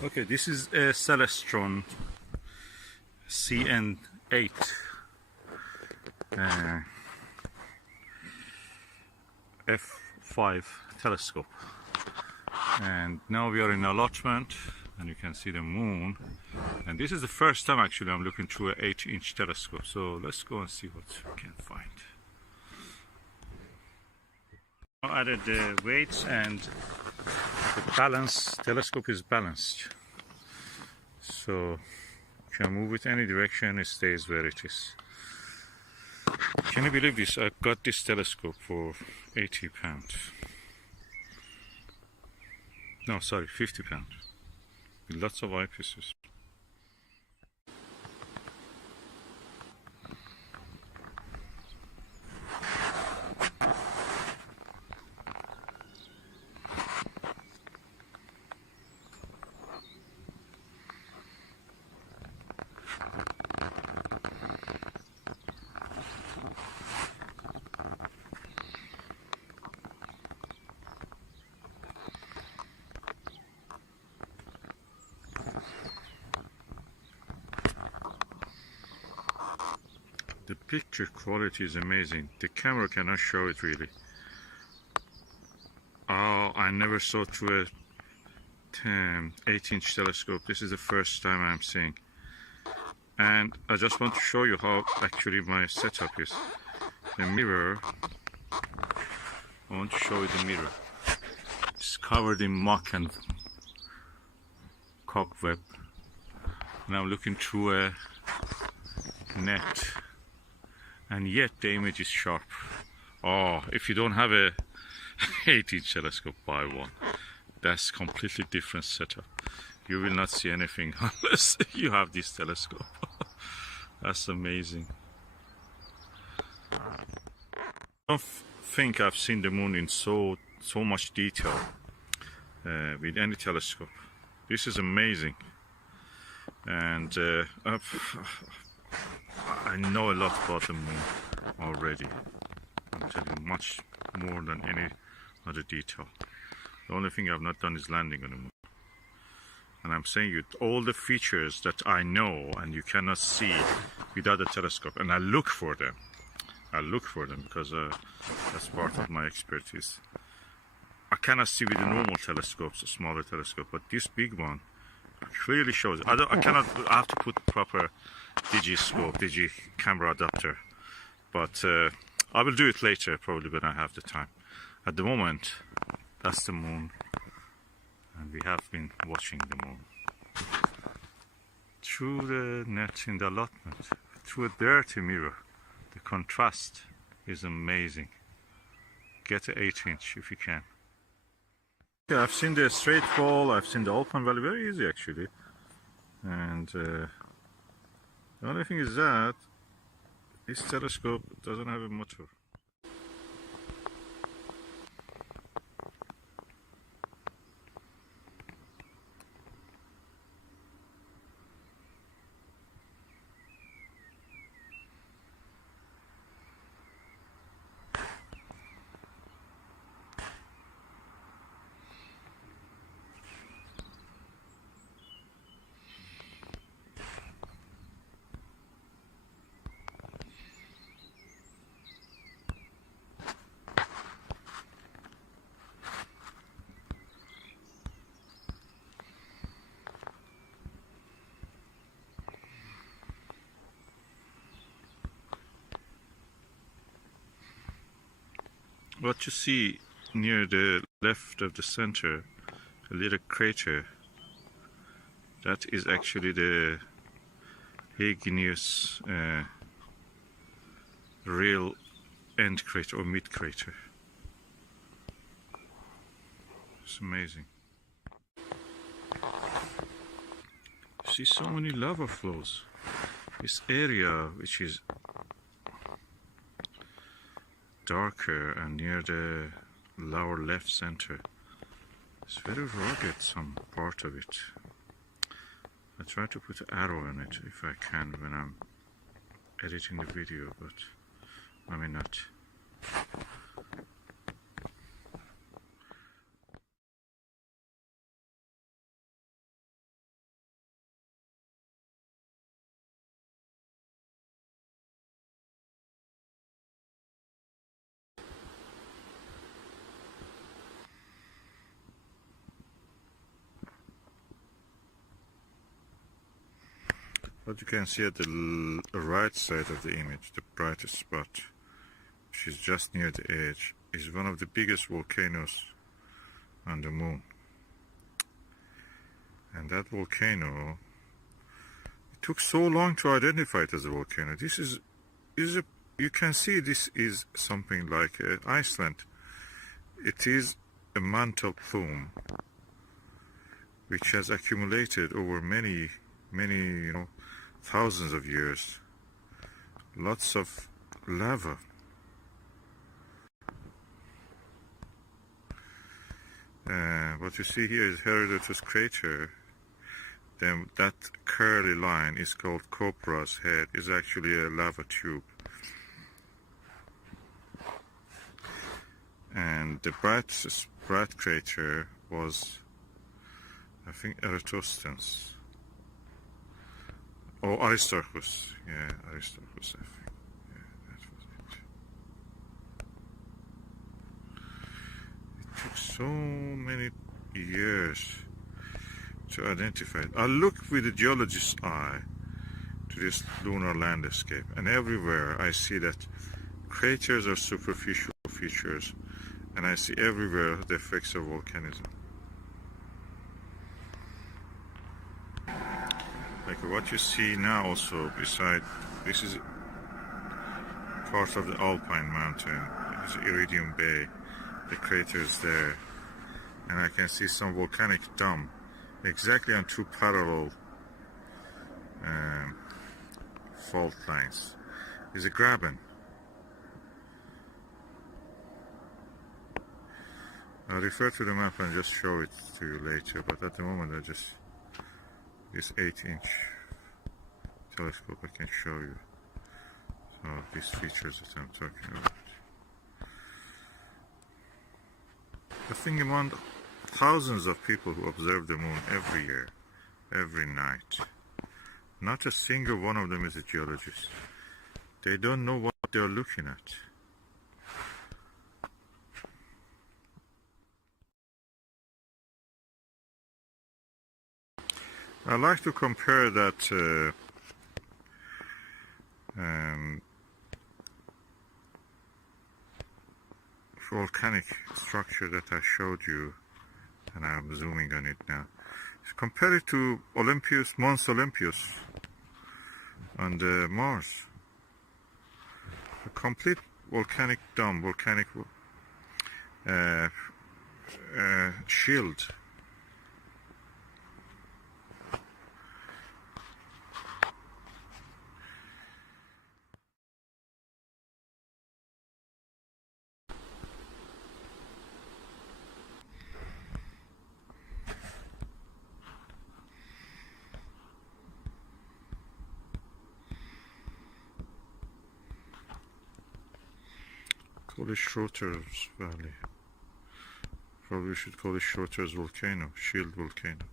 Okay, this is a Celestron C8-N F5 telescope, and now we are in allotment and you can see the moon, and this is the first time actually I'm looking through an 8-inch telescope, so let's go and see what we can find. I added the weights and the balance. Telescope is balanced, so you can move it any direction, it stays where it is. Can you believe this? I got this telescope for £80. No, sorry, £50. With lots of eyepieces. The picture quality is amazing. The camera cannot show it really. Oh, I never saw through a 8-inch telescope. This is the first time I'm seeing. And I just want to show you how actually my setup is. The mirror, I want to show you the mirror. It's covered in muck and cobweb. And I'm looking through a net. And yet the image is sharp. Oh, if you don't have a 8-inch telescope, buy one. That's completely different setup. You will not see anything unless you have this telescope. That's amazing. I don't think I've seen the moon in so much detail with any telescope. This is amazing. And I know a lot about the moon already. I'm telling you much more than any other detail. The only thing I've not done is landing on the moon. And I'm saying you all the features that I know and you cannot see without a telescope. And I look for them. I look for them because that's part of my expertise. I cannot see with the normal telescopes, a smaller telescope, but this big one clearly shows. I have to put proper digi camera adapter, but I will do it later, probably when I have the time. At the moment, that's the moon, and we have been watching the moon through the net in the allotment, through a dirty mirror. The contrast is amazing. Get an 8-inch if you can. Yeah, I've seen the straight fall, I've seen the open valley, very easy actually. And the only thing is that this telescope doesn't have a motor. What you see near the left of the center, a little crater, that is actually the igneous real end crater or mid crater. It's amazing. You see so many lava flows. This area, which is darker and near the lower left center, it's very rugged, some part of it. I try to put an arrow on it if I can when I'm editing the video, but I may not. What you can see at the right side of the image, the brightest spot, which is just near the edge, is one of the biggest volcanoes on the moon. And that volcano, it took so long to identify it as a volcano. This is a, you can see this is something like Iceland. It is a mantle plume which has accumulated over many, thousands of years. Lots of lava. What you see here is Herodotus crater. Then that curly line is called Cobra's head. Is actually a lava tube. And the bright crater was, I think, Eratosthenes. Or Aristarchus. Yeah, Aristarchus, I think. Yeah, that was it. It took so many years to identify it. I look with a geologist's eye to this lunar landscape, and everywhere I see that craters are superficial features, and I see everywhere the effects of volcanism. Like what you see now also beside, this is part of the Alpine mountain. This is Iridium Bay, the crater is there, and I can see some volcanic dome exactly on two parallel fault lines. There's a graben. I'll refer to the map and just show it to you later, but at the moment I just, this 8-inch telescope, I can show you some of these features that I'm talking about. I think among thousands of people who observe the moon every year, every night, not a single one of them is a geologist. They don't know what they're looking at. I like to compare that volcanic structure that I showed you, and I'm zooming on it now. Compare it to Olympus, Mons Olympus on the Mars. A complete volcanic dome, volcanic shield. Call it Schroter's Valley. Probably should call it Schroter's volcano, shield volcano.